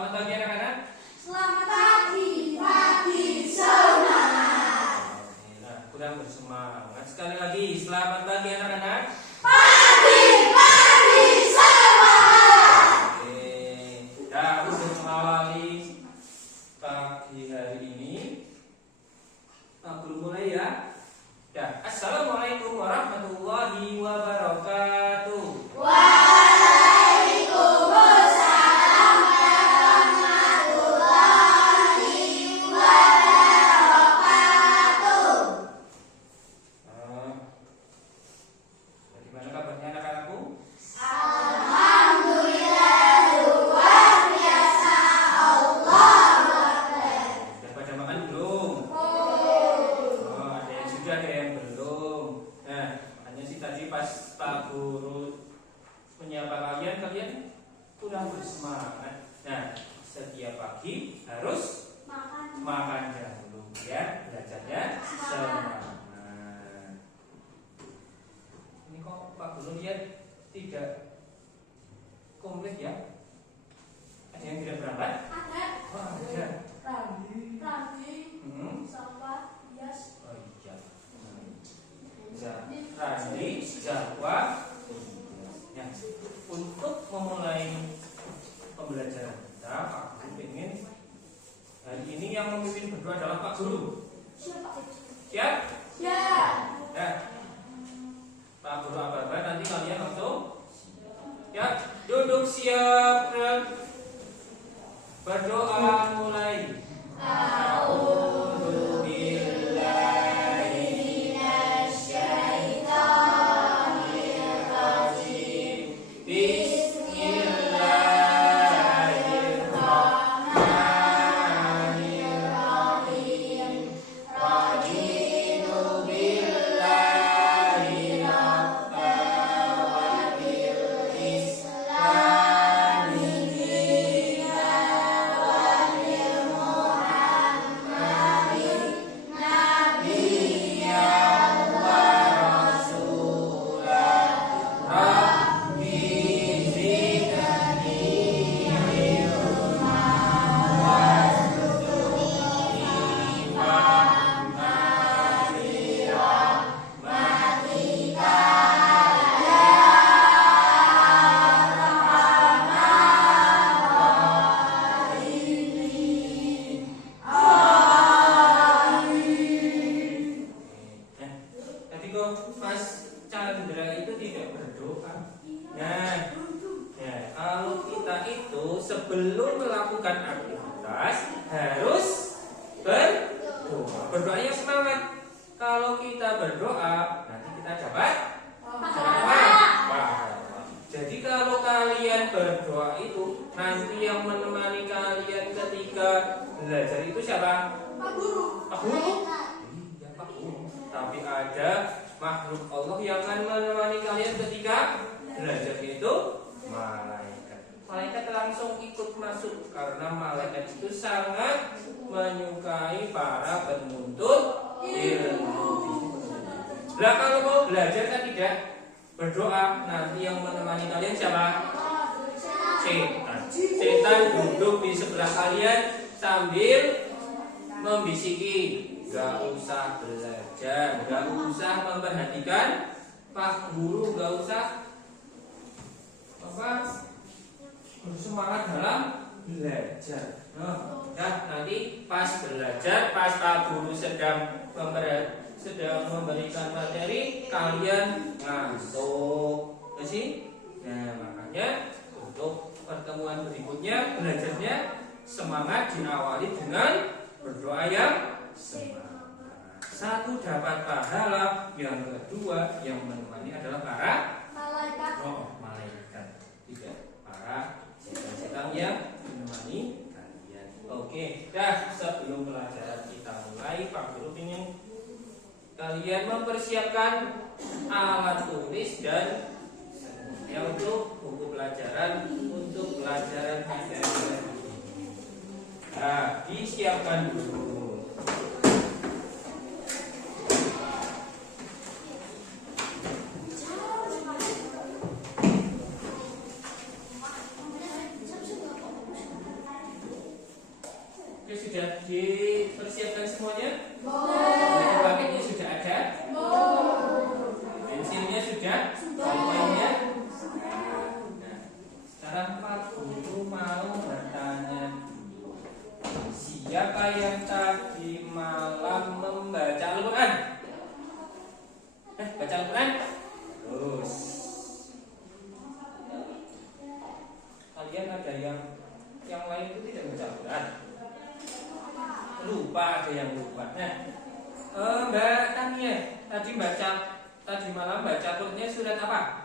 Selamat pagi anak-anak. Selamat pagi semangat. Nah, kurang bersemangat. Sekali lagi, selamat pagi anak-anak. Pagi semangat. Oke, nah untuk mengawali pagi hari ini, Pak Guru mulai ya. Ya, Assalamualaikum warahmatullahi wabarakatuh. Waalaikumsalam warahmatullahi wabarakatuh. Bagaimana kabarnya anak-anakku? Alhamdulillah luar biasa. Allahu Akbar. Sudah pada makan belum? Ada yang sudah, ada yang belum. Nah, makanya sih tadi pas Pak Guru menyapa kalian kurang bersemangat. Nah, setiap pagi harus makan dahulu ya, belajarnya semangat. Ini kok Pak Guru lihat tidak komplit ya? Ada yang tidak berangkat? Ada. Oh, ada. Randi. Hmm. Safa. Yas. Oh iya. Randi, Jawa. Ya, untuk memulai pembelajaran kita, Pak Guru ingin hari ini yang memimpin berdoa adalah Pak Guru. Siap? Ya. Ya. Pak Guru apa-apa nanti kalian langsung. Ya, duduk siap dan berdoa mulai. A'udzu billahi minasyaitonir rajim. Bismillahirrahmanirrahim. Raditu billahi rabba wa bil islami dinan wa bil Muhammadin nabiyyan wa rasulah. Rabbi zidni ilman warzuqni fahman li rahmatika ya arhamar rahimin. Amin. Tadi kok Mas Chandra itu tidak berdoa. Nah, ya, kalau kita itu sebelum melakukan aktivitas harus berdoa. Berdoanya semangat. Kalau kita berdoa, nanti kita dapat pahala. Jadi kalau kalian berdoa itu, nanti yang menemani kalian ketika belajar itu siapa? Pak Guru. Pak Guru? Iya, Pak Guru. Tapi ada makhluk Allah yang akan menemani kalian ketika belajar itu malaikat. Malaikat langsung ikut masuk karena malaikat itu sangat menyukai para penuntut ilmu. Lah kalau mau belajar kan tidak berdoa, nanti yang menemani kalian siapa? Setan. Setan duduk di sebelah kalian sambil membisiki, gak usah belajar, gak usah memperhatikan Pak Guru, gak usah bersemangat dalam belajar. Ya, nanti pas belajar, pas Pak Guru sedang memberikan materi, kalian ngantuk, ya sih? Nah, makanya untuk pertemuan berikutnya belajarnya semangat diawali dengan berdoa yang semangat. Satu dapat pahala, yang kedua yang menemani adalah para malaikat, tidak para setan-setan yang menemani kalian. Oke, dah sebelum pelajaran kita mulai, Pak Guru ingin kalian mempersiapkan alat tulis dan semuanya untuk buku pelajaran untuk pelajaran materi. Nah, disiapkan dulu. Oke, sudah dipersiapkan semuanya? Boleh. Pakainya sudah ada? Pensilnya sudah? Pulpennya? Nah, sekarang Pak Guru mau bertanya dulu. Siapa yang tadi malam membaca Al-Quran? Baca Al-Quran? Terus kalian ada yang lain itu tidak baca Al-Quran? Lupa, ada yang lupa. Nah, Mbak Tania tadi malam baca Qurannya surat apa?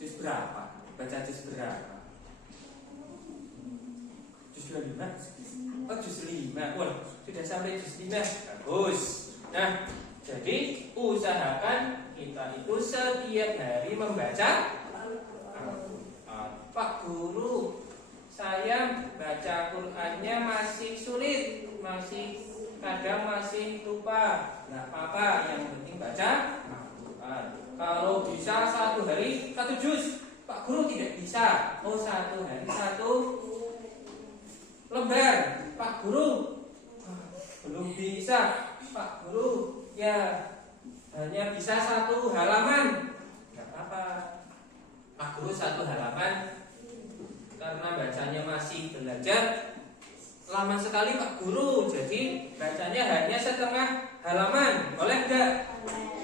Juz berapa? Baca juz berapa? Juz 25? Oh, juz 5. Wah, sudah sampai juz 5. Bagus. Nah, jadi usahakan kita itu setiap hari membaca Pak Guru, saya baca Qurannya masih sulit, kadang masih lupa. Nggak apa-apa, yang penting baca Al-Quran. Kalau bisa satu hari 1 juz, Pak Guru tidak bisa. Oh, satu hari 1 lembar, Pak Guru. Belum bisa, Pak Guru. Ya, hanya bisa 1 halaman. Nggak apa-apa, Pak Guru 1 halaman. Karena bacanya masih belajar lama sekali Pak Guru, jadi bacanya hanya setengah halaman. Boleh enggak?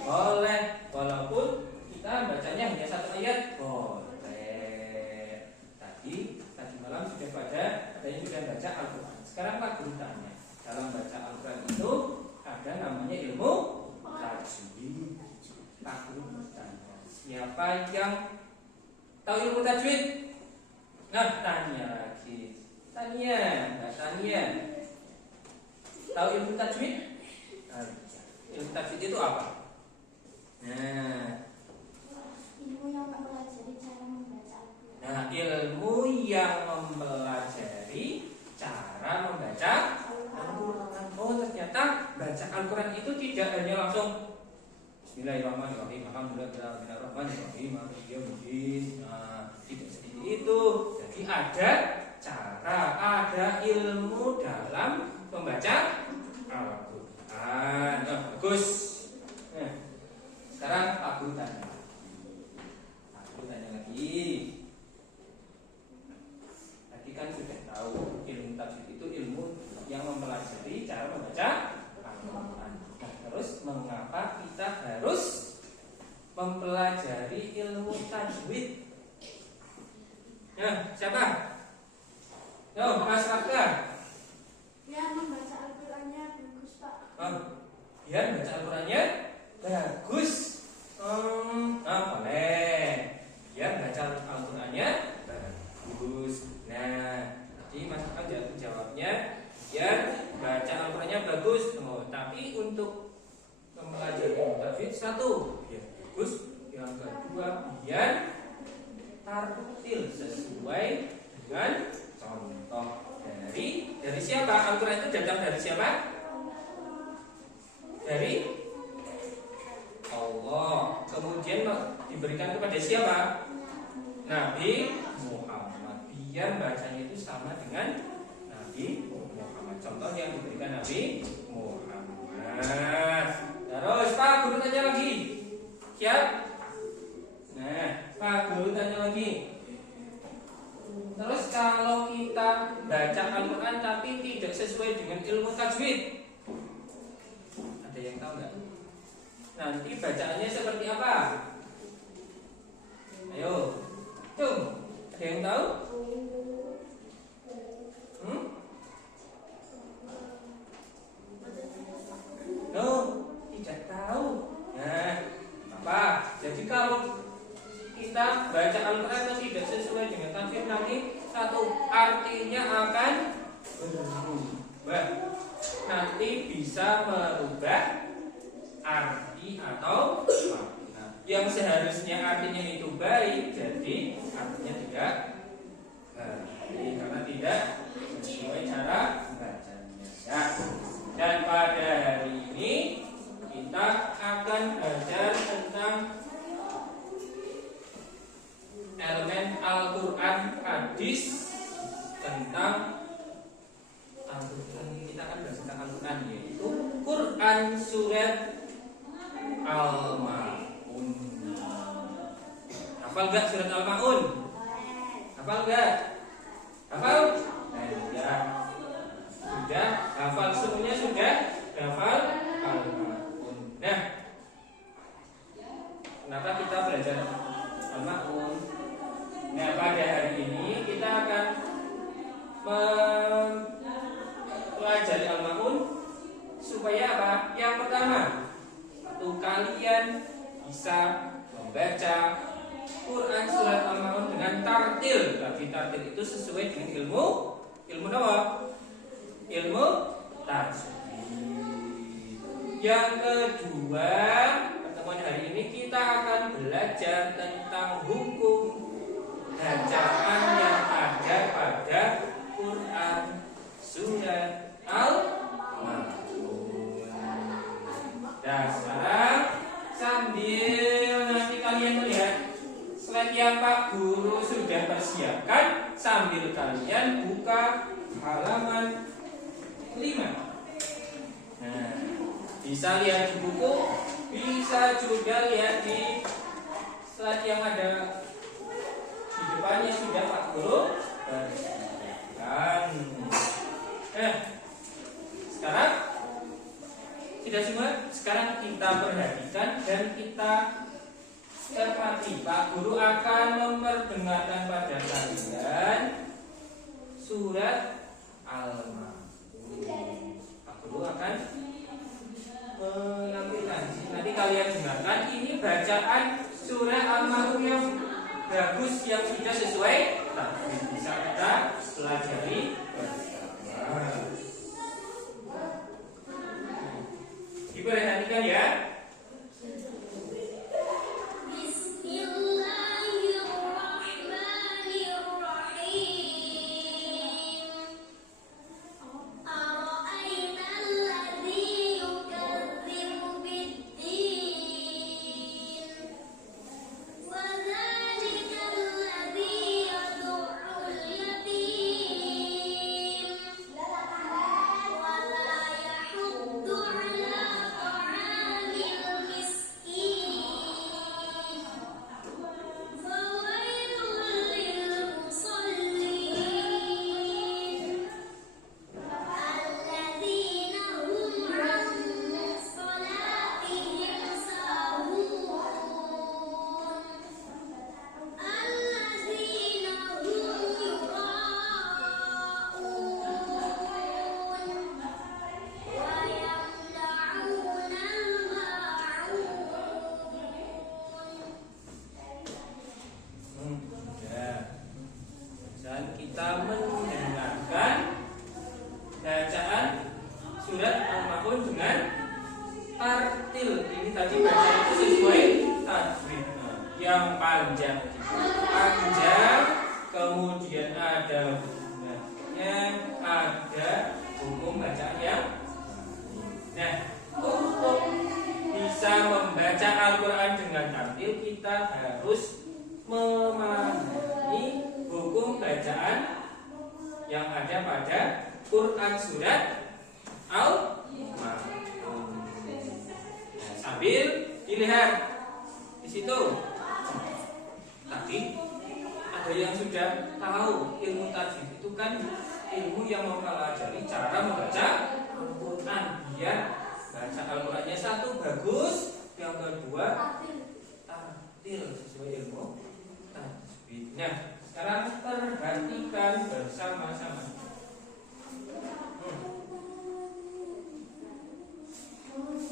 Boleh. Walaupun kita bacanya hanya 1 ayat, boleh. Tadi malam sudah ada yang sudah baca Al-Quran. Sekarang Pak Guru tanya, dalam baca Al-Quran itu ada namanya ilmu tajwid. Pak Guru bertanya, siapa yang tahu ilmu tajwid? Nah, tanya lagi. Mbak Tania. Tahu ilmu tajwid? Ilmu tajwid itu apa? Nah, Ilmu yang mempelajari cara membaca Al-Quran. Nah, ilmu yang mempelajari cara membaca Al-Quran. Oh, ternyata baca Al-Quran itu tidak hanya langsung Bismillahirrahmanirrahim, Alhamdulillahirrahmanirrahim, nah, tidak seperti itu. Jadi ada cara, ada ilmu dalam membaca Al-Quran. Nah, bagus. Nah, sekarang Pak Guru tanya. Lagi. Tadi kan sudah tahu ilmu tajwid itu ilmu yang mempelajari cara membaca Al-Quran. Nah, terus mengapa kita harus mempelajari ilmu tajwid? Nah, siapa? Yo, Mas Rafka. Biar membaca Al-Qurannya bagus, Pak. Biar baca Al-Qurannya bagus. Boleh. Biar baca Al-Qurannya bagus. Nah, jadi Mas Rafka jawabnya biar baca Al-Qurannya bagus. Tapi untuk mempelajari tajwid 1, biar bagus. Yang kedua, biar tartil sesuai dengan contoh dari siapa? Al-Quran itu datang dari siapa? Dari Allah. Kemudian diberikan kepada siapa? Nabi Muhammad. Biar bacanya itu sama dengan Nabi Muhammad. Contoh yang diberikan Nabi Muhammad. Terus Pak Guru tanya lagi. Siap? Nah, Pak Guru tanya lagi. Terus kalau kita baca Al-Quran tapi tidak sesuai dengan ilmu tajwid, ada yang tahu nggak? Nanti bacaannya seperti apa? Ayo, cung, ada yang tahu? No, tidak tahu. Nah, apa? Jadi kalau kita baca Al-Quran yang tidak sesuai dengan tajwid, nanti 1 artinya akan berubah. Nanti bisa merubah arti atau makna. Yang seharusnya artinya itu baik, jadi artinya tidak baik karena tidak sesuai cara bacanya. Ya. Dan pada hari ini kita akan belajar tentang Hafal nggak surat Al-Maun? Hafal nggak? Hafal? Nah, ya. Sudah hafal semuanya sudah hafal Al-Maun. Nah, kenapa kita belajar Al-Maun? Nah, pada hari ini kita akan mempelajari Al-Maun supaya apa? Yang pertama, kalian bisa membaca Quran surat Al-Maun dengan tartil. Tapi tartil itu sesuai dengan ilmu apa? Ilmu tajwid. Yang kedua, pertemuan hari ini kita akan belajar tentang hukum bacaan yang ada pada Quran surat Al-Maun. Nah, sekarang sambil nanti kalian melihat slide yang Pak Guru sudah persiapkan, sambil kalian buka halaman 5. Nah, bisa lihat di buku, bisa juga lihat di slide yang ada di depannya sudah Pak Guru persiapkan. Nah, sekarang sudah semua. Sekarang kita perhatikan dan kita cermati. Pak Guru akan memperdengarkan pada kalian surat Al-Maun. Pak Guru akan menampilkan. Nanti kalian dengarkan. Ini bacaan surat Al-Maun yang bagus, yang sudah sesuai tajwid. Bisa kita pelajari bersama. Diperhatikan ya. Kita mendengarkan bacaan surat Al-Maun dengan tartil. Ini tadi bacaan itu sesuai tajwid. Yang panjang, kemudian ada hubungannya, ada hukum bacaan yang. Nah, untuk bisa membaca Al-Quran dengan tartil, kita harus memahami hukum bacaan yang ada pada Quran surat Al-Maun. Sambil dilihat di situ. Tapi ada yang sudah tahu ilmu tajwid itu kan ilmu yang mempelajari cara membaca Al-Quran. Biar baca Al-Qurannya satu bagus, yang kedua tartil sesuai ilmu tajwid. Nah, sekarang perhatikan bersama-sama.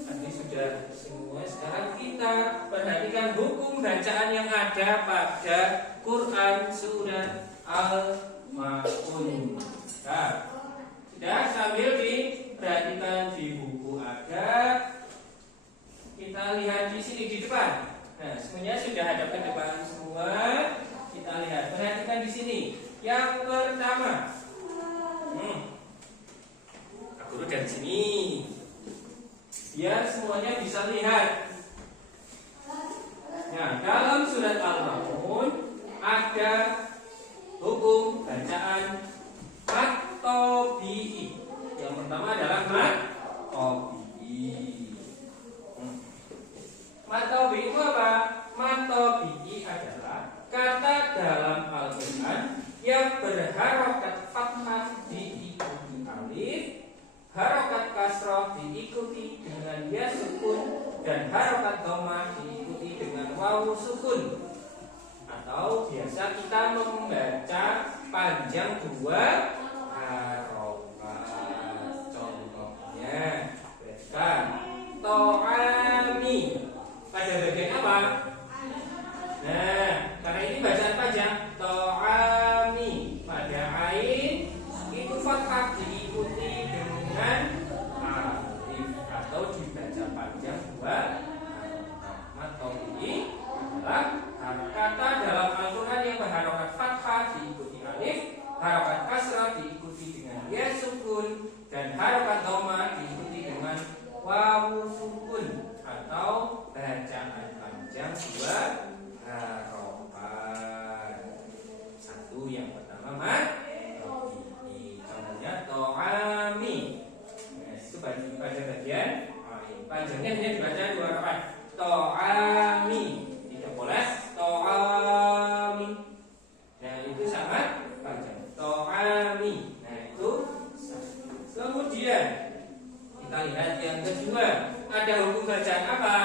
Tadi sudah semua. Sekarang kita perhatikan hukum bacaan yang ada pada Quran surat Al-Maun. Nah, sudah, sambil diperhatikan di buku ada. Kita lihat di sini di depan. Nah, semuanya sudah ada ke depan semua. Kita lihat, perhatikan di sini. Yang pertama, aku dari sini, biar semuanya bisa lihat. Nah, dalam surat Al-Maun ada hukum bacaan mat tabi'i. Yang pertama adalah mat tabi'i. Mat tabi'i itu apa? Mat tabi'i adalah berharokat fathah diikuti alif, harokat kasroh diikuti dengan ya sukun, dan harokat dhammah diikuti dengan wawu sukun. Atau biasa kita membaca panjang dua harokat. Contohnya, baca to'ami pada bagian apa? Nah, karena ini bacaan panjang, to'ami pada ain itu fathah diikuti dengan alif atau dibaca panjang dua harokat. Ini adalah kata dalam Al-Quran yang berharokat fathah diikuti alif, harokat kasrah diikuti dengan ya sukun, dan harokat dhammah diikuti dengan wawu sukun atau bacaan panjang dua harokat. Satu yang pertama ini contohnya to'ami. Nah, itu pada bagian panjangnya hanya dibaca dua harokat. To'ami, tidak boleh to'ami. Nah, itu sangat panjang. To'ami. Nah, itu kemudian kita lihat yang kedua, ada hukum bacaan apa?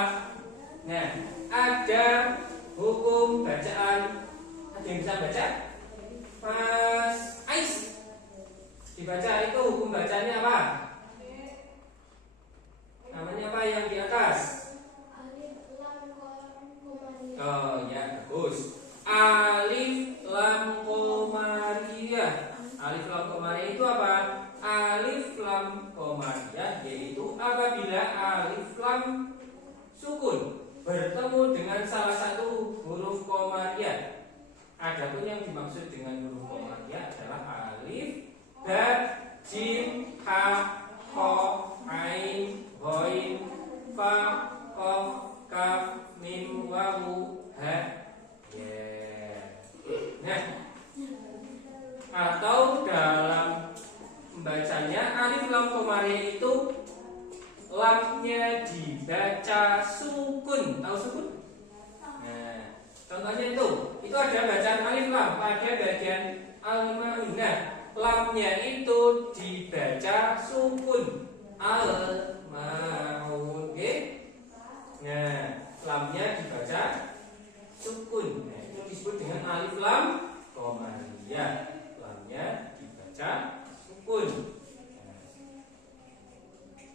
Nah, ada hukum bacaan. Ada yang bisa baca? Mas Ais, dibaca itu hukum bacanya apa? Namanya apa yang di atas? Oh ya, bagus. Alif lam qamariyah. Alif lam qamariyah itu apa? Alif lam qamariyah yaitu apabila alif lam sukun bertemu dengan salah satu huruf qamariyah. Adapun yang dimaksud dengan huruf qamariyah adalah alif, ba, jim, ha, kha, ain, ghain, fa, qaf, kaf, mim, wawu, ha. Nah, atau dalam membacanya alif lam qamariyah itu lamnya dibaca sukun. Tahu sukun? Nah, contohnya itu ada bacaan alif lam pada bagian al-ma'unah. Lamnya itu dibaca sukun. Al-ma'un. Nah, lamnya dibaca sukun. Nah, itu disebut dengan alif lam qamariyah. Lamnya dibaca sukun.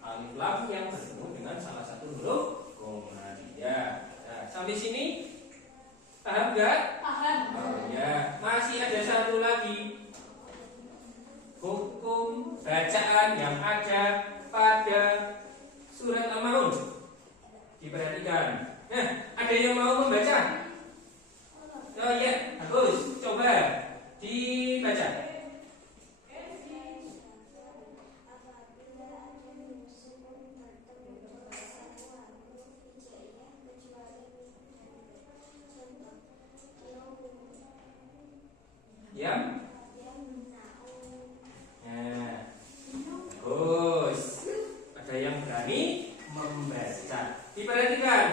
Alif lam yang bertemu dengan salah satu huruf qamariyah. Nah, sampai sini paham enggak? Paham. Oh ya, masih ada satu lagi hukum bacaan yang ada pada surat Al-Maun. Diperhatikan. Nah, ada yang mau membaca? Oh ya, bagus. Coba dibaca. Yang nah, bagus. Ada yang berani membaca. Diperhatikan.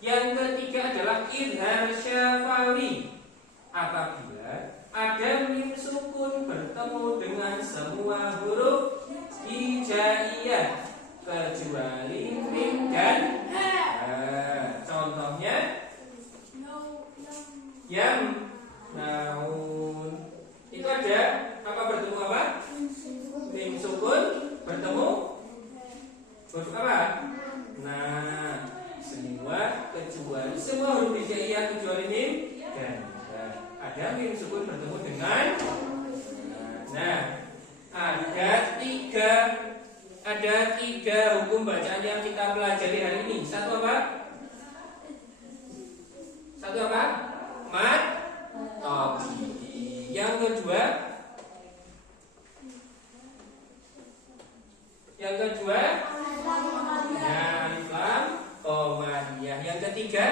Yang ketiga adalah idhar syafawi. Apabila ada mim sukun bertemu dengan semua huruf hijaiyah kecuali mim dan contohnya yang naun itu ada apa bertemu apa? Mim sukun bertemu huruf apa? Nah, semua huruf hijaiyah kecuali mim dan ada mim sukun bertemu dengan ada tiga hukum bacaan yang kita pelajari hari ini. Satu apa? Mat tabi'i. Yang kedua alif lam qamariyah. Yang ketiga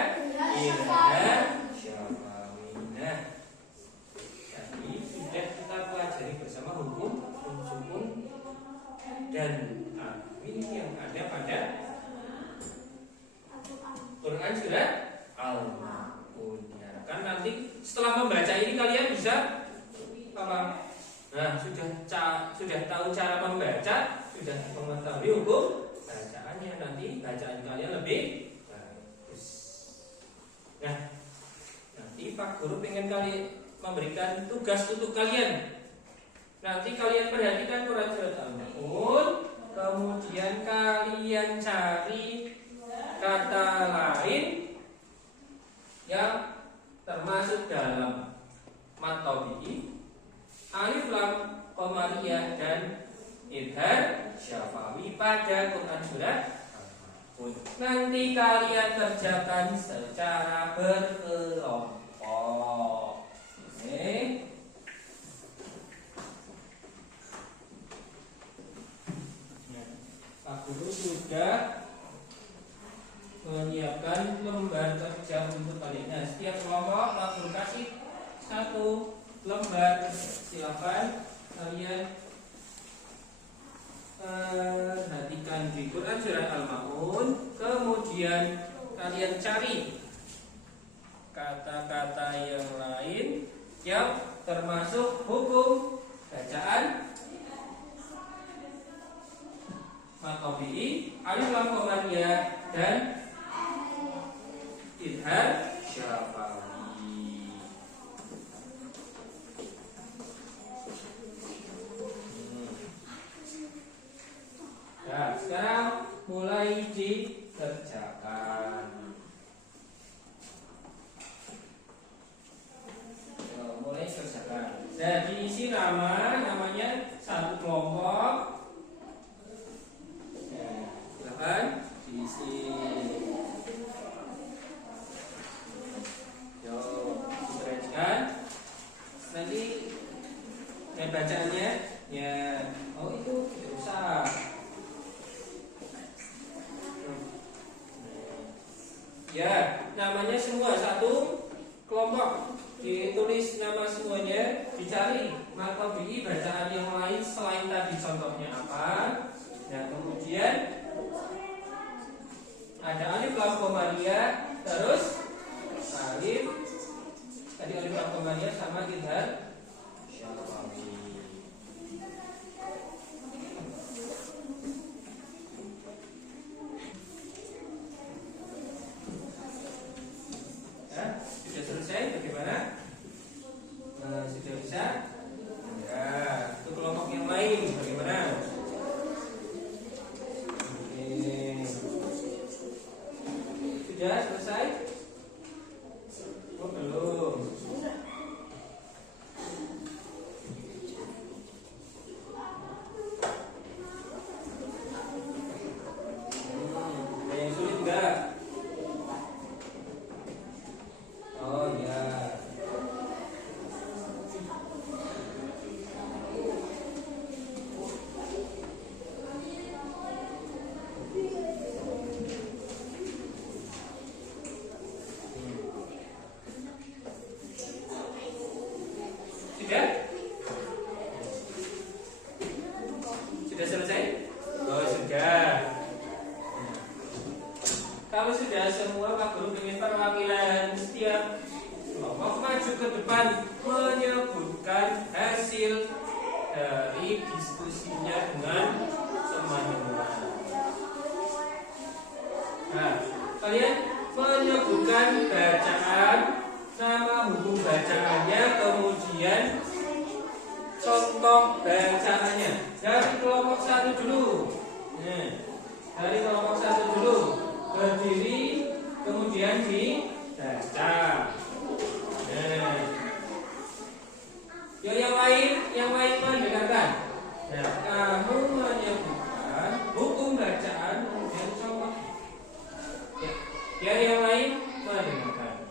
idhar syafawi. Nah, jadi sudah kita pelajari bersama hukum sukun dan ini yang ada pada Quran surat Al-Maun. Kan nanti setelah membaca ini kalian bisa apa? sudah tahu cara membaca, sudah mengetahui hukum bacaannya, nanti bacaan kalian lebih bagus. Nah, nanti Pak Guru pengen memberikan tugas untuk kalian. Nanti kalian perhatikan Quran Surat Al-Maun, kemudian kalian cari kata lain yang termasuk dalam mat tabi'i, alif lam qamariyah dan idhar syafawi pada Quran Surat Al-Maun. Nanti kalian kerjakan secara berkelompok. Oke. Pak Guru sudah menyiapkan lembar kerja untuk kalian. Nah, setiap kelompok Pak Guru kasih 1 lembar. Silakan kalian perhatikan di Quran Surat Al-Maun, kemudian kalian cari kata-kata yang lain yang termasuk hukum bacaan mat tabi'i, alif lam qamariyah dan idhar syafawi. Nah, sekarang mulai dikerjakan. Mulai kerjakan. Nah, diisi namanya 1 kelompok. Silakan diisi. Yo, diperhatikan. Nanti bacaannya ya. Oh, itu susah. Ya, namanya semua 1 kelompok. Ditulis nama semuanya, dicari mat tabi'i bacaan yang lain selain tadi contohnya apa. Nah, kemudian ada alif lam qamariyah, terus alif tadi alif lam qamariyah sama idhar syafawi. Ya, sudah selesai bagaimana? Sudah bisa? Ya, untuk kelompok yang lain bagaimana? Sudah selesai? Oh, belum. Ada yang sulit enggak? Oh ya. Sudah? Sudah selesai? Oh, sudah. Kalau sudah semua, Pak Guru ingin perwakilan setiap kelompok maju ke depan menyebutkan hasil dari diskusinya dengan teman-teman. Nah, kalian menyebutkan bacaan, nama hukum bacaannya, kemudian contoh bacaannya. Dari kelompok 1 dulu. Nah, dari kelompok 1 dulu. Berdiri, kemudian dibaca. Nah, yang lain mendengarkan. Nah, kamu menyebutkan hukum bacaan, kemudian contoh. Ya, yang lain mendengarkan.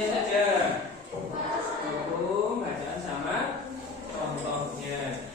bacanya saja. Hukum bacaan sama contohnya.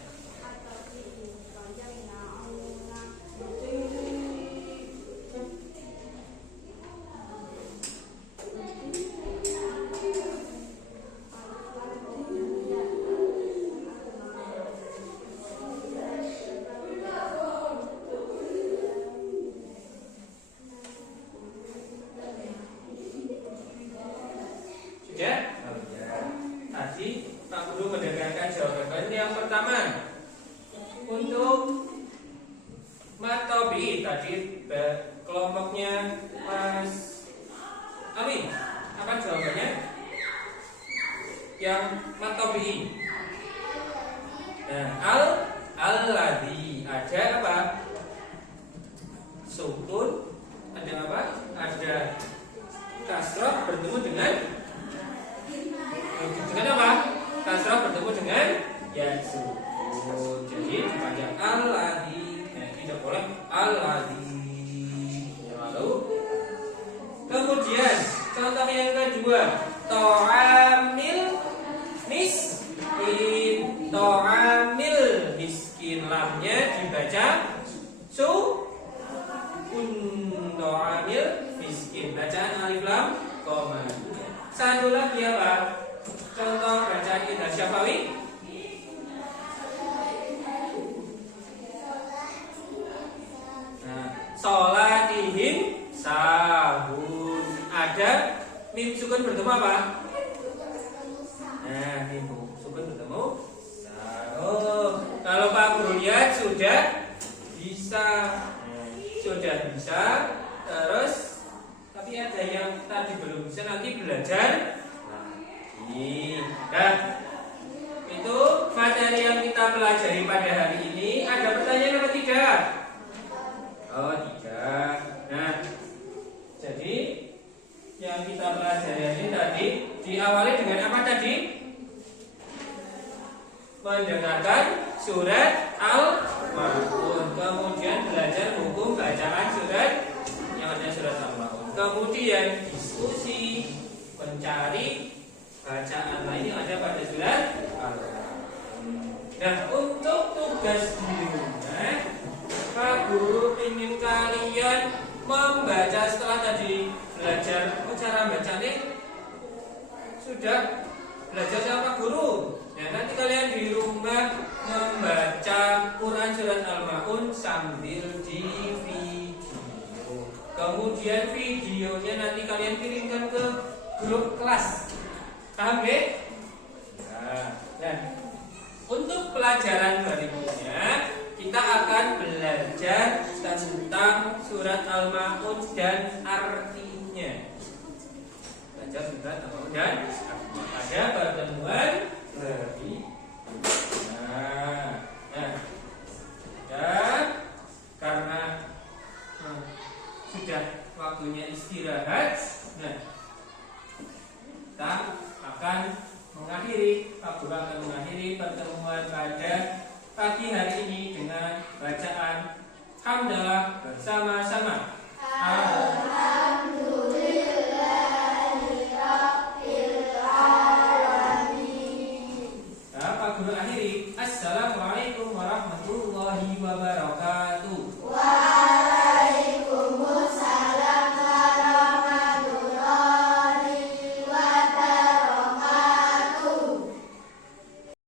Sudah? Oh, ya. Tadi Pak Guru mendengarkan jawaban yang pertama. Untuk matobi tadi kelompoknya Mas Amin. Apa jawabannya? Yang matobi. Nah, al-ladzi ada apa? Sukun. Ada apa? Ada kasrah bertemu dengan apa? Kasrah bertemu dengan ya sukun. Jadi dipanjang al-ladzi. Nah, tidak boleh al-ladzi. Lalu kemudian contoh yang kedua, ta'amil miskin. Ta'amil miskin, lamnya dibaca sukun. Ta'amil miskin, bacaan alif lam koma. Satu lagi apa? Contoh bacaan Indah Syafawi. Nah, sholatihim sahun. Ada mim sukun bertemu apa? Nah, mim sukun bertemu sahun. Kalau Pak Guru lihat sudah bisa. Sudah bisa. Terus tapi ada yang tadi belum bisa, nanti belajar. Nah, itu materi yang kita pelajari pada hari ini. Ada pertanyaan apa tidak? Oh, tidak. Nah, jadi yang kita pelajari ini tadi diawali dengan apa tadi? Mendengarkan surat Al-Ma'un. Kemudian belajar hukum bacaan surat yang ada surat Al-Ma'un. Kemudian diskusi, mencari bacaan lain yang ada pada surat Al-Ma'un. Nah, untuk tugas di rumah, Pak Guru ingin kalian membaca setelah tadi belajar cara bacanya. Sudah belajar sama Pak Guru. Nah, nanti kalian di rumah membaca Quran surat Al-Ma'un sambil di video. Kemudian videonya nanti kalian kirimkan ke grup kelas. Paham ya? Nah, untuk pelajaran berikutnya kita akan belajar tentang surat Al-Ma'un dan artinya. Belajar surat Al-Ma'un dan artinya pada pertemuan berikutnya. Dan karena sudah waktunya istirahat, nah kita akan mengakhiri, Pak Guru akan mengakhiri pertemuan pada pagi hari ini dengan bacaan hamdalah bersama-sama.